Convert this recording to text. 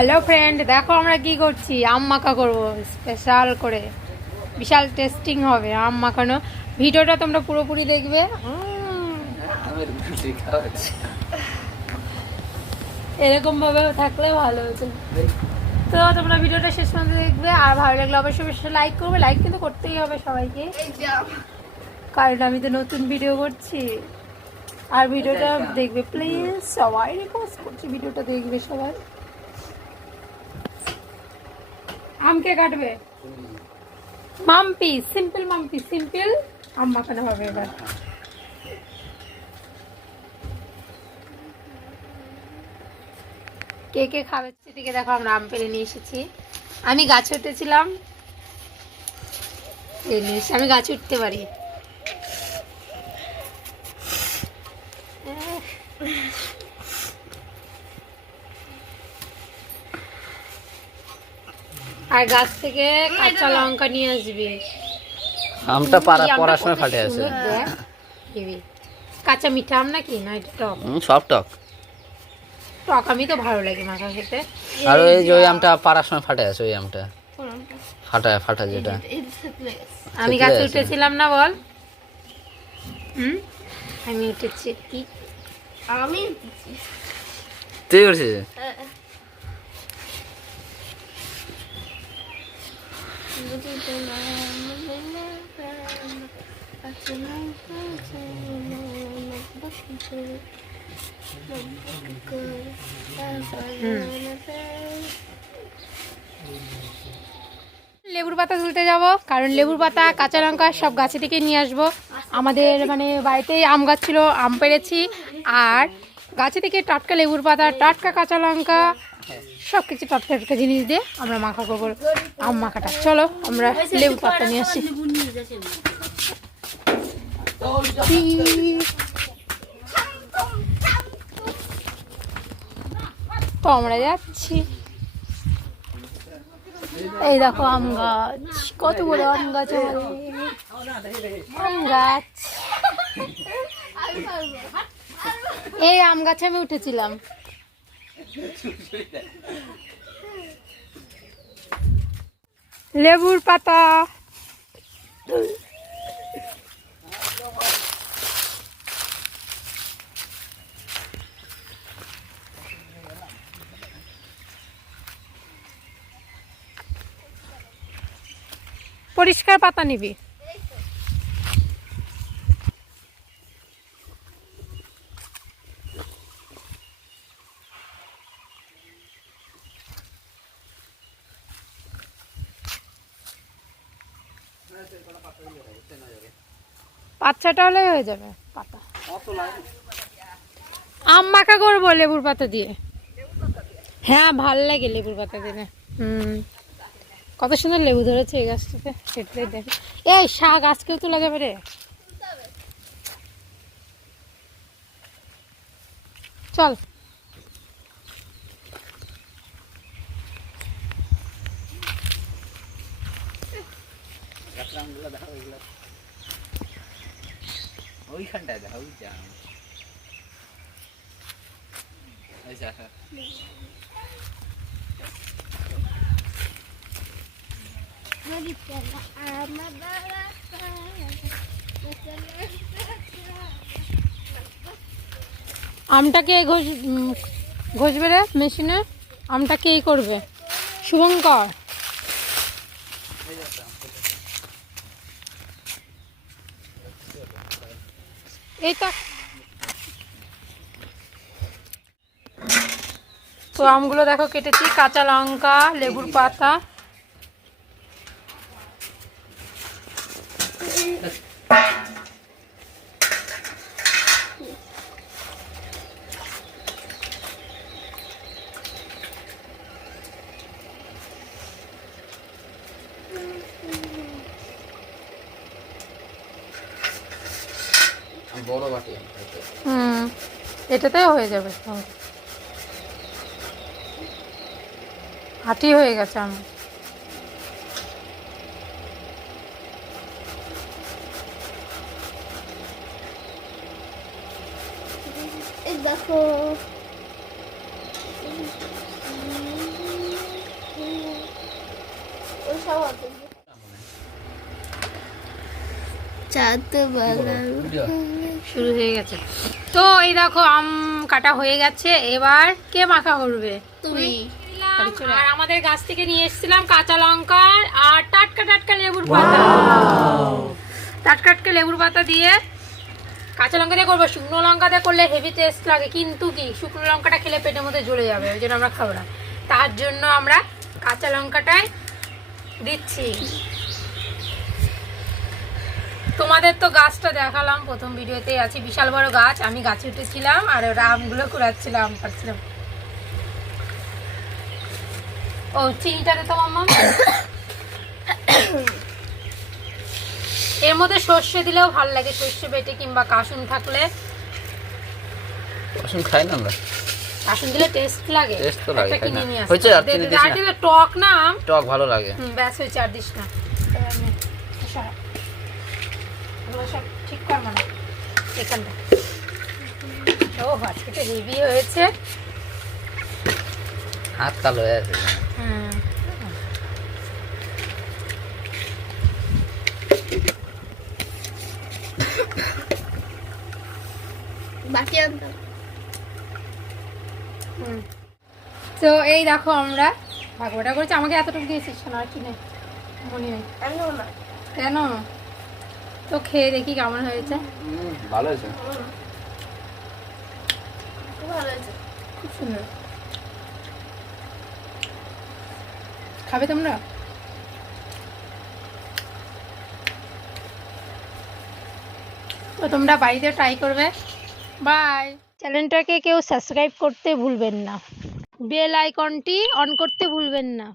Hello friend, দেখো আমরা কি করছি। আম মাখা করব স্পেশাল করে, বিশাল টেস্টিং হবে আম মাখানো। ভিডিওটা তোমরা পুরোপুরি দেখবে। এরকম ভাবে থাকলে ভালো হতো। তো তোমরা ভিডিওটা শেষ পর্যন্ত দেখবে, আর ভালো লাগলে অবশ্যই অবশ্যই লাইক করবে। লাইক কিন্তু করতেই হবে সবাইকে, কারণ আমি তো নতুন ভিডিও করছি। আর ভিডিওটা দেখবে প্লিজ, সবাই রিকোয়েস্ট করছি ভিডিওটা দেখবে সবাই। আম কে কাটবে? মাম্পি, সিম্পল মাম্পি, সিম্পল আম মাখানো হবে এবার। কে কে খাবে সেদিকে দেখো, আমরা আম পেড়ে নিয়ে এসেছি। আমি গাছে উঠেছিলাম, আমি গাছে উঠতে পারি। আর গাছ থেকে কাঁচা লঙ্কা নিয়ে আসবে। আমটা পড়ার সময় ফাটে আছে। কাঁচা মিঠা আম নাকি না এটা টক? সব টক টক আমি তো ভালো লাগে মাখা খেতে। আর ওই যে ওই আমটা পাড়ার সময় ফাটে আছে, ওই আমটা ফাটা যেটা। আমি গাছে উঠেছিলাম না বল? আমি উঠেছি। কি আমি তুই উঠেছিস? লেবুর পাতা তুলতে যাব, কারণ লেবুর পাতা কাঁচা লঙ্কা সব গাছে থেকে নিয়ে আসবো। আমাদের মানে বাড়িতেই আম গাছ ছিল, আম পেড়েছি। আর গাছে থেকে টাটকা লেবুর পাতা, টাটকা কাঁচা লঙ্কা, সব কিছু টাটকা টাটকা জিনিস দিয়ে আমরা মাখা করবো আম মাখাটা। চলো আমরা লেবুর পাতা নিয়ে আসি। তো আমরা যাচ্ছি। এই দেখো আম গাছ, কত বড় আম গাছ, আম গাছ। এই আম গাছে আমি উঠেছিলাম। লেবুর পাতা, পরিষ্কার পাতা নিবি। পাঁচ-ছটা হলে হয়ে যাবে পাতা। আম মাখা করবো লেবুর পাতা দিয়ে। হ্যাঁ ভাল লাগে লেবুর পাতা দিলে। কত সুন্দর লেবু ধরেছে এই গাছটাতে, সেটাই দেখে। এই শাক আজকেও তোলা যাবে রে, চল। ওইখানটায় দেখা আমটাকে ঘষবে রে মেশিনে। আমটাকে এই করবে শুভঙ্কর। এই তো আমগুলো দেখো কেটেছি, কাঁচা লঙ্কা, লেবুর পাতা। বড় বাটি। এটাতে হয়ে যাবে, হাঁটি হয়ে গেছে আমার। দেখো শুরু হয়ে গেছে। তো এই দেখো আম কাটা হয়ে গেছে, এবার কে মাখা করবে? তুমি। আর আমাদের গাছ থেকে নিয়ে এসেছিলাম কাঁচা লঙ্কা আর টাটকা টাটকা লেবুর পাতা। টাটকা লেবুর পাতা দিয়ে কাঁচা লঙ্কা দিয়ে করবো। শুকনো লঙ্কা দিয়ে করলে হেভি টেস্ট লাগে, কিন্তু কি শুকনো লঙ্কাটা খেলে পেটের মধ্যে জ্বলে যাবে, ওই জন্য আমরা খাবো না। তার জন্য আমরা কাঁচা লঙ্কাটাই দিচ্ছি। তোমাদের তো গাছটা দেখালাম প্রথম ভিডিওতে, আছে বিশাল বড় গাছ, আমি গাছে উঠেছিলাম আর ওরা আমগুলো কুড়াচ্ছিলাম, পাচ্ছিলাম। ও চিনিটাতে তো মাম্মা এর মধ্যে সর্ষে দিলেও ভালো লাগে, সর্ষে বেটে কিংবা কাসুন থাকলে। কাসুন খাই না আমরা। কাসুন দিলে টেস্ট লাগে। টেস্ট তো লাগে, কিনে নিয়ে আসতে হয়েছে আর চিনি দিস না। টক না, টক ভালো লাগে। ব্যাস হয়েছে, আর দিস না। এগুলো সব ঠিক কর মানে এখানটা। ও আজকে তো হেভি হয়েছে, হাত কালো হয়ে আছে। তো এই দেখো আমরা ভাগবটা করেছি। আমাকে এতটুকু দিয়েছিস না, আর কি নেই মনে নেই কেন? তো খেয়ে দেখি কেমন হয়েছে। ভালো হয়েছে, খুব সুন্দর। খাবে তোমরা? তো তোমরা বাড়িতে ট্রাই করবে। বাই। চ্যানেলটাকে কেউ সাবস্ক্রাইব করতে ভুলবেন না, বেল আইকনটি অন করতে ভুলবেন না।